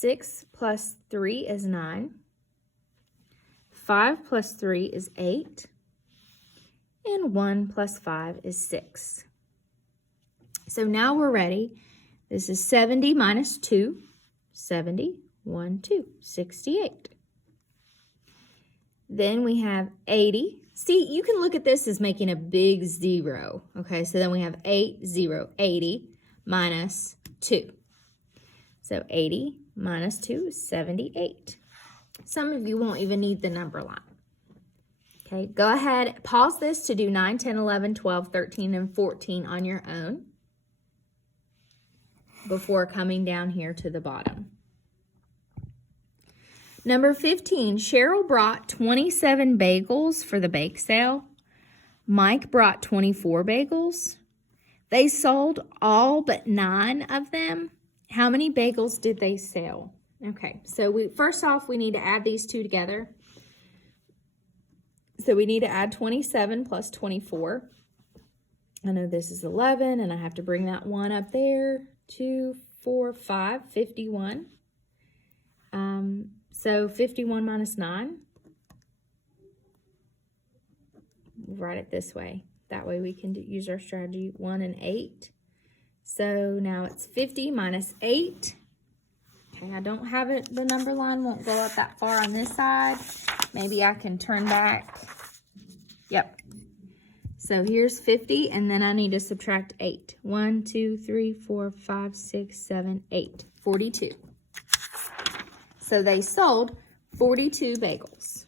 6 plus 3 is 9. 5 plus 3 is 8. And 1 plus 5 is 6. So now we're ready. This is 70 minus 2. 70, 1, 2, 68. Then we have 80. See, you can look at this as making a big 0. Okay, so then we have 8, 0, 80 minus 2. So 80 minus 2 is 78. Some of you won't even need the number line. Okay, go ahead, pause this to do 9, 10, 11, 12, 13, and 14 on your own before coming down here to the bottom. Number 15, Cheryl brought 27 bagels for the bake sale. Mike brought 24 bagels. They sold all but 9 of them. How many bagels did they sell? Okay, so first off, we need to add these two together. So we need to add 27 plus 24. I know this is 11, and I have to bring that 1 up there. 2, 4, 5, 51. So 51 minus 9. We'll write it this way. That way we can use our strategy 1 and 8. So now it's 50 minus 8. Okay, I don't have it. The number line won't go up that far on this side. Maybe I can turn back. Yep. So here's 50, and then I need to subtract 8. 1, 2, 3, 4, 5, 6, 7, 8. 42. So they sold 42 bagels.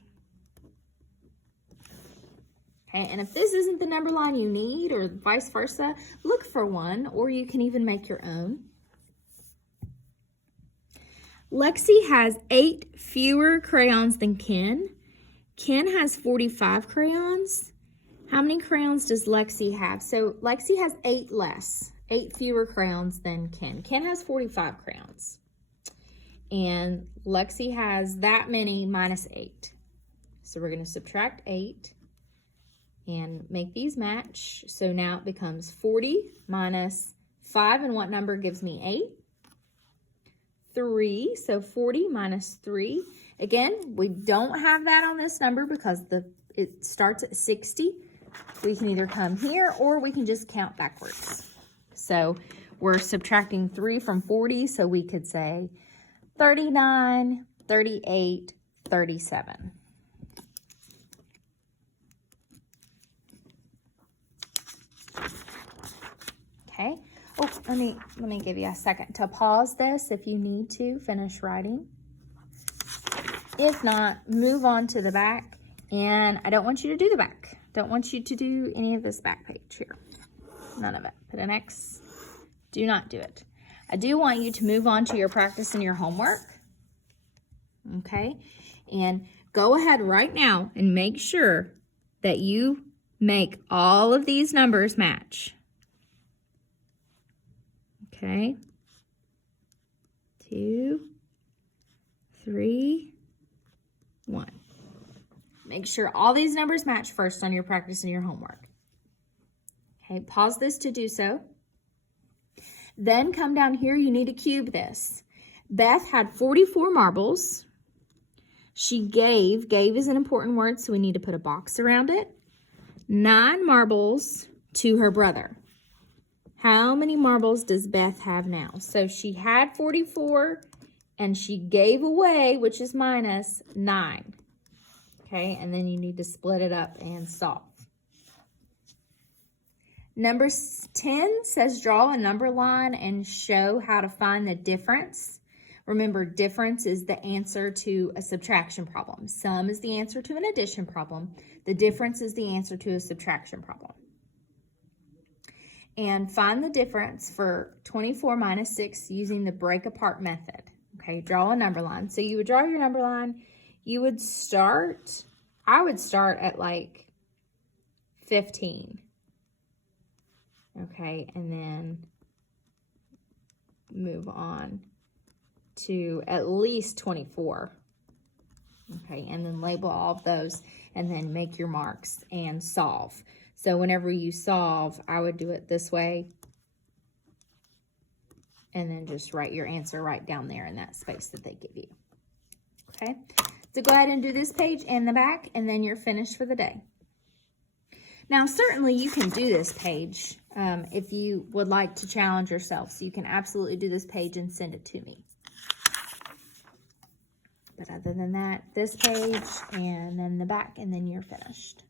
Okay, and if this isn't the number line you need, or vice versa, look for one, or you can even make your own. Lexi has 8 fewer crayons than Ken. Ken has 45 crayons. How many crayons does Lexi have? So Lexi has 8 less, 8 fewer crayons than Ken. Ken has 45 crayons. And Lexi has that many minus 8. So we're going to subtract 8 and make these match. So now it becomes 40 minus 5. And what number gives me 8? 3. So 40 minus 3. Again, we don't have that on this number because it starts at 60. We can either come here or we can just count backwards. So we're subtracting 3 from 40. So we could say 39, 38, 37. Okay. Oh, let me give you a second to pause this if you need to finish writing. If not, move on to the back. And I don't want you to do the back. Don't want you to do any of this back page here. None of it. Put an X. Do not do it. I do want you to move on to your practice and your homework. Okay? And go ahead right now and make sure that you make all of these numbers match. Okay? 2, 3, 1. Make sure all these numbers match first on your practice and your homework. Okay, pause this to do so. Then come down here, you need to cube this. Beth had 44 marbles. She gave is an important word, so we need to put a box around it. 9 marbles to her brother. How many marbles does Beth have now? So she had 44 and she gave away, which is minus 9. Okay, and then you need to split it up and solve. Number 10 says draw a number line and show how to find the difference. Remember, difference is the answer to a subtraction problem. Sum is the answer to an addition problem. The difference is the answer to a subtraction problem. And find the difference for 24 minus 6 using the break apart method. Okay, draw a number line. So you would draw your number line. You would start, I would start at like 15. Okay, and then move on to at least 24. Okay, and then label all of those and then make your marks and solve. So whenever you solve, I would do it this way. and then just write your answer right down there in that space that they give you. Okay, so go ahead and do this page and the back, and then you're finished for the day. Now, certainly you can do this page if you would like to challenge yourself. So you can absolutely do this page and send it to me. But other than that, this page and then the back, and then you're finished.